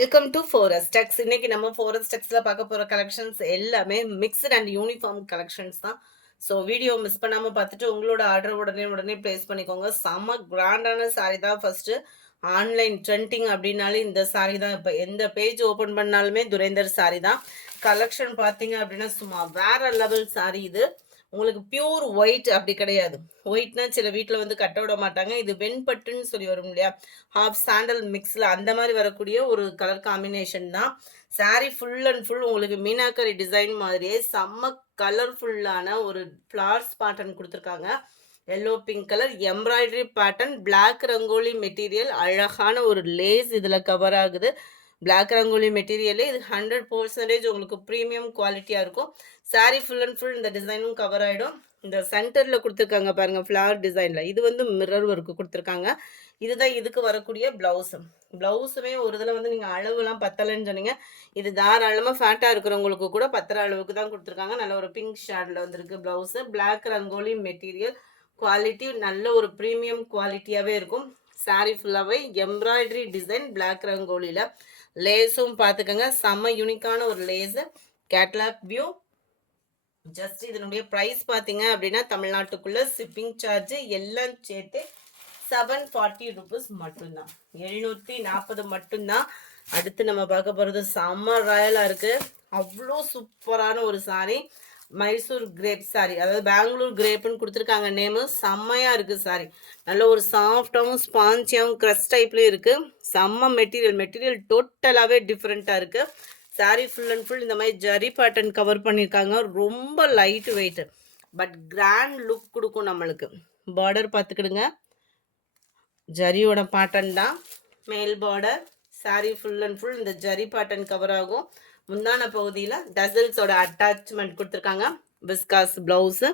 Welcome to forest டெக்ஸ். இன்னைக்கு நம்ம forest டெக்ஸ்ல பார்க்க போற கலெக்ஷன்ஸ் எல்லாமே மிக்ஸ்ட் அண்ட் யூனிஃபார்ம் கலெக்ஷன்ஸ் தான். ஸோ வீடியோ மிஸ் பண்ணாம பார்த்துட்டு உங்களோட ஆர்டர் உடனே பிளேஸ் பண்ணிக்கோங்க. செம்ம கிராண்டான சாரி தான். ஃபர்ஸ்ட் ஆன்லைன் ட்ரெண்டிங் அப்படின்னாலே இந்த சாரி தான். இப்போ எந்த பேஜ் ஓப்பன் பண்ணாலுமே துரைந்தர் சாரி தான். கலெக்ஷன் பார்த்தீங்க அப்படின்னா சும்மா வேற லெவல் சாரி இது. உங்களுக்கு பியூர் ஒயிட் அப்படி கிடையாது. ஒயிட்னா சில வீட்டில் வந்து கட்ட விட மாட்டாங்க. இது வெண்பட்டுன்னு சொல்லி வரும் இல்லையா, ஹாஃப் சாண்டல் மிக்ஸில் அந்த மாதிரி வரக்கூடிய ஒரு கலர் காம்பினேஷன் தான். சாரீ ஃபுல் அண்ட் ஃபுல் உங்களுக்கு மீனாக்கரி டிசைன் மாதிரியே செம்ம கலர்ஃபுல்லான ஒரு ஃப்ளார்ஸ் பேட்டர்ன் கொடுத்துருக்காங்க. Yellow pink colour embroidery pattern, black rangoli material, அழகான ஒரு லேஸ் இதில் கவர் ஆகுது. பிளாக் ரங்கோலி மெட்டீரியலே இது 100% உங்களுக்கு ப்ரீமியம் குவாலிட்டியாக இருக்கும். சாரீ ஃபுல் அண்ட் ஃபுல் இந்த டிசைனும் கவர் ஆகிடும். இந்த சென்டரில் கொடுத்துருக்காங்க பாருங்கள் ஃப்ளவர் டிசைனில், இது வந்து மிரர் ஒர்க்கு கொடுத்துருக்காங்க. இதுதான் இதுக்கு வரக்கூடிய ப்ளவுஸு. ப்ளவுஸுமே ஒரு இதில் வந்து நீங்கள் அளவுலாம் பத்தலைன்னு சொன்னீங்க. இது தாராளமாக ஃபேட்டாக இருக்கிறவங்களுக்கு கூட பத்துற அளவுக்கு தான் கொடுத்துருக்காங்க. நல்ல ஒரு பிங்க் ஷேடில் வந்துருக்கு blouse. Black rangoli material quality நல்ல ஒரு ப்ரீமியம் குவாலிட்டியாகவே இருக்கும். சாரீ ஃபுல்லாகவே எம்ப்ராய்டரி டிசைன் பிளாக் ரங்கோலியில். லேஸும் பார்த்துக்கோங்க, செம்ம யூனிக்கான ஒரு லேஸு. Catalogue view. ஜஸ்ட் இதனுடைய ப்ரைஸ் பார்த்தீங்க அப்படின்னா தமிழ்நாட்டுக்குள்ளே ஷிப்பிங் சார்ஜ் எல்லாம் சேர்த்து 740 ருபீஸ் மட்டும்தான். 740 மட்டும்தான். அடுத்து நம்ம பார்க்க போகிறது செம்ம ராயலாக இருக்குது. அவ்வளோ சூப்பரான ஒரு சாரீ. மைசூர் கிரேப் சாரி, அதாவது பெங்களூர் கிரேப்புன்னு கொடுத்துருக்காங்க நேமு. செம்மையாக இருக்குது சாரி. நல்ல ஒரு சாஃப்டாகவும் ஸ்பான்ச்சியாகவும் க்ரஸ் டைப்லேயும் இருக்குது. செம்ம மெட்டீரியல் டோட்டலாகவே டிஃப்ரெண்ட்டாக இருக்குது. சாரீ ஃபுல் அண்ட் ஃபுல் இந்த மாதிரி ஜரி பேட்டர்ன் கவர் பண்ணியிருக்காங்க. ரொம்ப light weight but grand look கொடுக்கும் நம்மளுக்கு. பார்டர் பார்த்துக்கிடுங்க, ஜரியோட பேட்டர்ன் தான் மேல் border. Sari full and full இந்த ஜரி பேட்டர்ன் கவர் ஆகும். முந்தான பகுதியில் டசல்ஸோட அட்டாச்மெண்ட் கொடுத்துருக்காங்க. விஸ்காஸ் ப்ளவுஸு,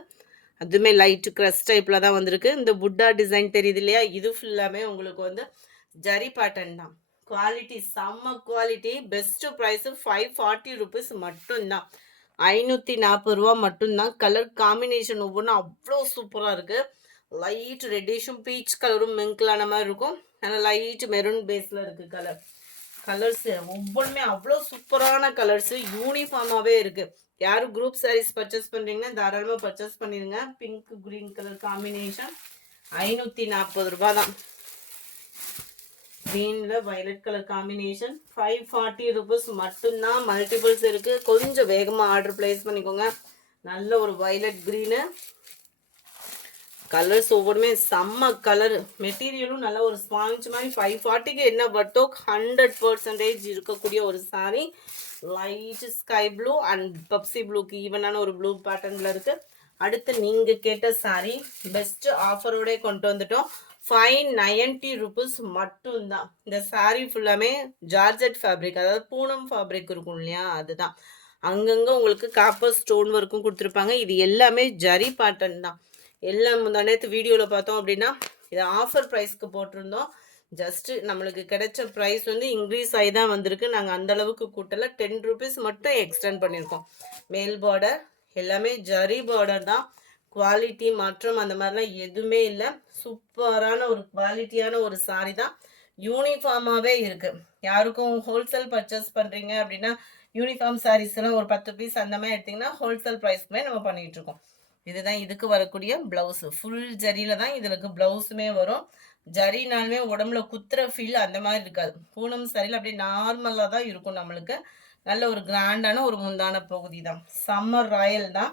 அதுவுமே லைட்டு க்ரஸ் டைப்பில் தான் வந்திருக்கு. இந்த புட்டா டிசைன் தெரியுது இல்லையா, இது ஃபுல்லாமே உங்களுக்கு வந்து ஜரி பேட்டர்ன் தான். குவாலிட்டி செம்ம குவாலிட்டி. பெஸ்ட்டு ப்ரைஸு 540 ருபீஸ் மட்டும்தான். 540 ரூபா மட்டும்தான். கலர் காம்பினேஷன் ஒவ்வொன்றும் அவ்வளோ சூப்பராக இருக்குது. லைட் ரெட்டிஷும் பீச் கலரும் மிங்கிளான மாதிரி இருக்கும். நல்லா லைட் மெரூன் பேஸில் இருக்குது கலர்ஸு ஒவ்வொன்றுமே அவ்வளோ சூப்பரான கலர்ஸு. யூனிஃபார்மாகவே இருக்குது. யாரும் குரூப் சாரீஸ் பர்ச்சேஸ் பண்ணுறீங்கன்னா தாராளமாக பர்ச்சேஸ் பண்ணிடுங்க. பிங்க் க்ரீன் கலர் காம்பினேஷன் 540 ரூபா தான். க்ரீனில் வயலட் கலர் காம்பினேஷன் 540 ருபீஸ் மட்டும்தான். மல்டிபிள்ஸ் இருக்குது. கொஞ்சம் வேகமாக ஆர்டர் ப்ளேஸ் பண்ணிக்கோங்க. நல்ல ஒரு வயலட் க்ரீனு கலர்ஸ் ஒவ்வொருமே செம்ம கலர். மெட்டீரியலும் நல்ல ஒரு ஸ்பாஞ்ச் மாதிரி. 540க்கு என்ன பட்டோ 100% இருக்கக்கூடிய ஒரு sari. Light sky blue and Pepsi ப்ளூக்கு ஈவனான ஒரு ப்ளூ பேட்டர்னில் இருக்குது. அடுத்து நீங்கள் கேட்ட சாரீ பெஸ்ட் ஆஃபரோட கொண்டு வந்துட்டோம். 590 ருபீஸ் மட்டும்தான். இந்த சாரீ ஃபுல்லாமே ஜார்ஜெட் ஃபேப்ரிக், அதாவது பூனம் ஃபேப்ரிக் இருக்கும் இல்லையா, அதுதான். அங்கங்கே உங்களுக்கு காப்பர் ஸ்டோன் ஒர்க்கும் கொடுத்துருப்பாங்க. இது எல்லாமே ஜரி பேட்டர்ன் தான். எல்லாம் முந்தானத்து வீடியோவில் பார்த்தோம் அப்படின்னா இது ஆஃபர் ப்ரைஸ்க்கு போட்டிருந்தோம். ஜஸ்ட்டு நம்மளுக்கு கிடைச்ச ப்ரைஸ் வந்து இன்க்ரீஸ் ஆகி தான் வந்திருக்கு. நாங்கள் அந்தளவுக்கு கூட்டலை. 10 ருபீஸ் மட்டும் எக்ஸ்டெண்ட் பண்ணியிருக்கோம். மேல் பார்டர் எல்லாமே ஜரி பார்டர் தான். குவாலிட்டி மாற்றம் அந்த மாதிரிலாம் எதுவுமே இல்லை. சூப்பரான ஒரு குவாலிட்டியான ஒரு சாரி தான். யூனிஃபார்மாகவே இருக்குது. யாருக்கும் ஹோல்சேல் பர்ச்சேஸ் பண்ணுறீங்க அப்படின்னா யூனிஃபார்ம் சாரீஸ்லாம் ஒரு 10 பீஸ் அந்த மாதிரி எடுத்திங்கன்னா ஹோல்சேல் ப்ரைஸ்க்குமே நம்ம பண்ணிகிட்ருக்கோம். இதுதான் இதுக்கு வரக்கூடிய ப்ளவுஸு. ஃபுல் ஜரியில் தான் இதுக்கு ப்ளவுஸுமே வரும். ஜரினாலுமே உடம்புல குத்துற ஃபீல் அந்த மாதிரி இருக்காது. பூனம் சரியில் அப்படியே நார்மலாக தான் இருக்கும். நம்மளுக்கு நல்ல ஒரு கிராண்டான ஒரு முந்தான பகுதி தான். சம்மர் ராயல் தான்.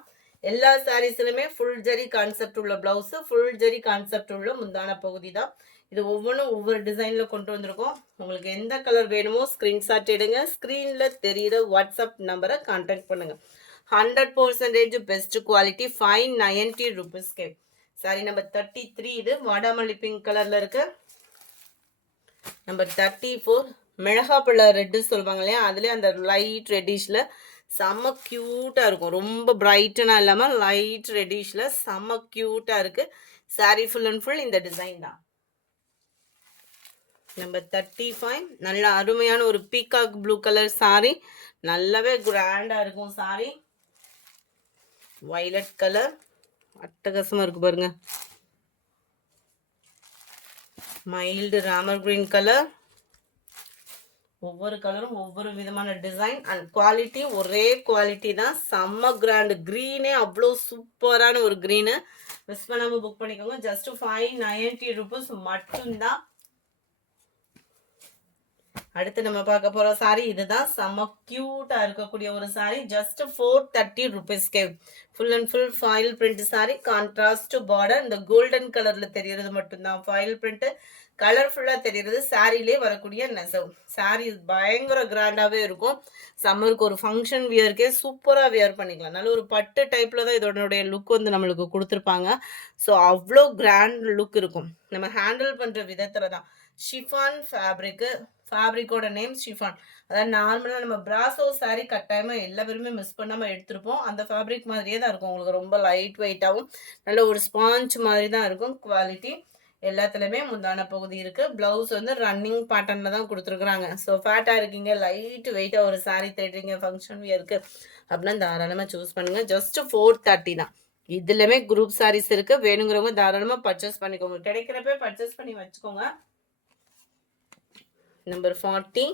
எல்லா சாரீஸ்லையுமே ஃபுல் ஜரி கான்செப்ட் உள்ள ப்ளவுஸு, ஃபுல் ஜரி கான்செப்ட் உள்ள முந்தான பகுதி தான். இது ஒவ்வொன்றும் ஒவ்வொரு டிசைனில் கொண்டு வந்திருக்கோம். உங்களுக்கு எந்த கலர் வேணுமோ ஸ்க்ரீன்ஷாட் எடுங்க. ஸ்க்ரீனில் தெரிகிற வாட்ஸ்அப் நம்பரை கான்டாக்ட் பண்ணுங்கள். 100% பெஸ்ட் குவாலிட்டி. 590 ருபீஸ்க்கு. Sorry number 33. இது வாடாமல்லி பிங்க் கலரில் இருக்கு. நம்பர் 34 மிளகாப்பழ ரெட்டு சொல்லுவாங்க இல்லையா, அதுலேயே அந்த லைட் ரெட்டிஷில் செம்ம க்யூட்டாக இருக்கும். ரொம்ப பிரைட்டனாக இல்லாமல் லைட் ரெட்டிஷில் செம்ம க்யூட்டாக இருக்குது. சாரி ஃபுல் அண்ட் ஃபுல் இந்த டிசைன் தான். நம்பர் 35 நல்ல அருமையான ஒரு பீகாக் ப்ளூ கலர் சாரி. நல்லாவே கிராண்டாக இருக்கும் சாரி. வயலட் கலர் அட்டகாசமாக இருக்குது பாருங்க. மைல்டு ராமர் கிரீன் கலர், ஒவ்வொரு கலரும் ஒவ்வொரு விதமான டிசைன் அண்ட் குவாலிட்டி ஒரே குவாலிட்டி தான். செம்ம கிராண்ட். க்ரீனே அவ்வளோ சூப்பரான ஒரு க்ரீனு. மிஸ் பண்ணாமல் புக் பண்ணிக்கோங்க. ஜஸ்ட் 590 rupees மட்டும்தான். அடுத்து நம்ம பார்க்க போகிற சாரீ இதுதான். செம்ம க்யூட்டாக இருக்கக்கூடிய ஒரு சாரீ. ஜஸ்ட் 430 rupeesக்கு full and full foil print sari. Contrast border. இந்த கோல்டன் கலரில் தெரியறது மட்டும்தான் ஃபாயில் பிரிண்ட்டு. கலர்ஃபுல்லாக தெரியுறது. சாரீலே வரக்கூடிய நெசவு. சாரீ பயங்கர கிராண்டாகவே இருக்கும். சம்மருக்கு ஒரு ஃபங்க்ஷன் வியர்க்கே சூப்பராக வியர் பண்ணிக்கலாம். நல்ல ஒரு பட்டு டைப்பில் தான் இதோடைய லுக் வந்து நம்மளுக்கு கொடுத்துருப்பாங்க. ஸோ அவ்வளோ கிராண்ட் லுக் இருக்கும். நம்ம ஹேண்டில் பண்ணுற விதத்தில் தான். Chiffon fabric. ஃபேப்ரிக்கோட நேம் ஷிஃபான். அதாவது நார்மலாக நம்ம பிராசோ சாரீ கட்டாயமாக எல்லா பேருமே மிஸ் பண்ணாமல் எடுத்திருப்போம். அந்த ஃபேப்ரிக் மாதிரியே தான் இருக்கும். உங்களுக்கு ரொம்ப லைட் வெயிட்டாகவும் நல்ல ஒரு ஸ்பாஞ்ச் மாதிரி தான் இருக்கும். குவாலிட்டி எல்லாத்துலேயுமே முந்தான பகுதி இருக்குது. ப்ளவுஸ் வந்து ரன்னிங் பேட்டர்னில் தான் கொடுத்துருக்குறாங்க. ஸோ ஃபேட்டாக இருக்கீங்க, லைட் வெயிட்டாக ஒரு சாரீ தேடுறீங்க, ஃபங்க்ஷன் வியருக்கு அப்படின்னா தாராளமாக சூஸ் பண்ணுங்கள். ஜஸ்ட் 430 தான். இதுலையுமே குரூப் சாரீஸ் இருக்குது. வேணுங்கிறவங்க தாராளமாக பர்ச்சேஸ் பண்ணிக்கோங்க. கிடைக்கிறப்ப பர்ச்சேஸ் பண்ணி வச்சுக்கோங்க. நம்பர் 40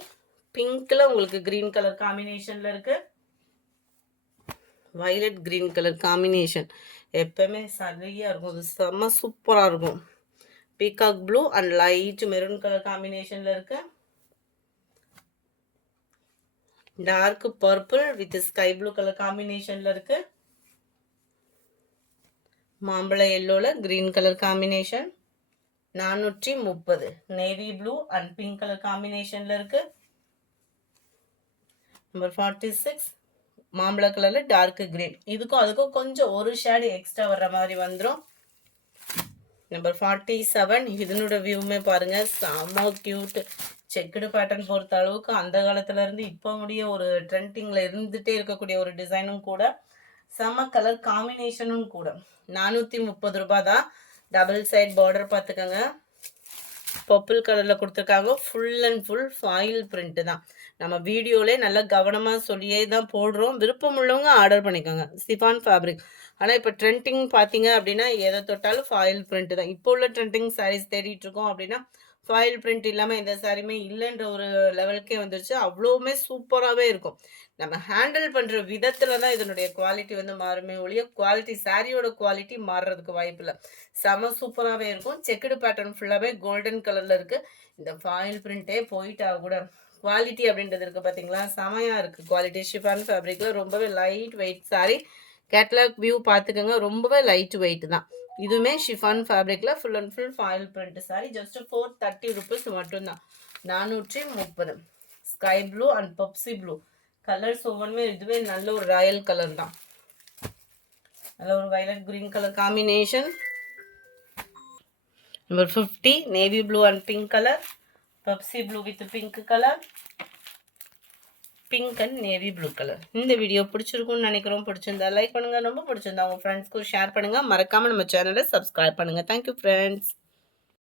பிங்க்கில் உங்களுக்கு க்ரீன் கலர் காம்பினேஷனில் இருக்குது. வயலட் க்ரீன் கலர் காம்பினேஷன் எப்போவுமே சரியாக இருக்கும். அது செம்ம சூப்பராக இருக்கும். Peacock blue and light maroon colour காம்பினேஷனில் இருக்கு. Dark purple with sky blue colour காம்பினேஷனில் இருக்கு. மாம்பழ எல்லோவில் green colour combination. 430. Navy blue and pink colour காம்பினேஷனில் இருக்கு. நம்பர் 46 மாம்பழ கலரில் டார்க் கிரீன். இதுக்கும் அதுக்கும் கொஞ்சம் ஒரு ஷேடு எக்ஸ்ட்ரா வர்ற மாதிரி வந்துடும். நம்பர் 47 இதனோட வியூமே பாருங்கள். செம்ம க்யூட். செக்குடு பேட்டர்ன் பொறுத்த அளவுக்கு அந்த காலத்துலேருந்து இப்போ முடிய ஒரு ட்ரெண்டிங்கில் இருந்துகிட்டே இருக்கக்கூடிய ஒரு டிசைனும் கூட. செம்ம கலர் காம்பினேஷனும் கூட. 430 ரூபா தான். டபுள் சைட் பார்டர் பார்த்துக்கோங்க. பர்பிள் கலரில் கொடுத்துருக்காங்க. Full and full foil print தான். நம்ம வீடியோவிலே நல்லா கவனமாக சொல்லியே தான் போடுறோம். விருப்பம் உள்ளவங்க ஆர்டர் பண்ணிக்கோங்க. Chiffon fabric. ஆனால் இப்போ ட்ரெண்டிங் பார்த்தீங்க அப்படின்னா எதை தொட்டாலும் ஃபாயில் பிரிண்ட் தான். இப்போ உள்ள ட்ரெண்டிங் சாரீஸ் தேடிட்டு இருக்கோம் அப்படின்னா ஃபாயில் பிரிண்ட் இல்லாமல் எந்த சாரியுமே இல்லைன்ற ஒரு லெவலுக்கே வந்துருச்சு. அவ்வளோவுமே சூப்பராகவே இருக்கும். நம்ம ஹேண்டில் பண்ணுற விதத்தில் தான் இதனுடைய குவாலிட்டி வந்து மாறுமே ஒழிய குவாலிட்டி சாரியோட குவாலிட்டி மாறுறதுக்கு வாய்ப்பு இல்லை. செம சூப்பராகவே இருக்கும். செக்குடு பேட்டர்ன் ஃபுல்லாகவே கோல்டன் கலரில் இருக்குது. இந்த ஃபாயில் பிரிண்ட்டே போயிட்டா கூட குவாலிட்டி அப்படின்றது இருக்குது பார்த்தீங்களா, செமையாக இருக்குது. குவாலிட்டி ஷிஃபான் ஃபேப்ரிக்கில் ரொம்பவே light weight sari. Catalogue view பார்த்துக்கோங்க. ரொம்பவே லைட் வெயிட் தான். இதுவுமே ஷிஃபான் ஃபேப்ரிக்கில் full and full foil print sari. Just 430 rupees மட்டும்தான். 430. Sky blue and Pepsi blue colours ஒவ்வொன்றுமே. இதுவே நல்ல ஒரு ராயல் கலர் தான். நல்ல ஒரு violet green colour combination. Number 50 navy blue and pink colour. Pepsi blue with pink colour. Pink and navy blue colour. இந்த video பிடிச்சிருக்கும்னு நினைக்கிறோம். பிடிச்சிருந்தா லைக் பண்ணுங்கள். ரொம்ப பிடிச்சிருந்தா உங்கள் ஃப்ரெண்ட்ஸ்க்கும் ஷேர் பண்ணுங்கள். மறக்காமல் நம்ம சேனலை சப்ஸ்கிரைப் பண்ணுங்கள். Thank you friends.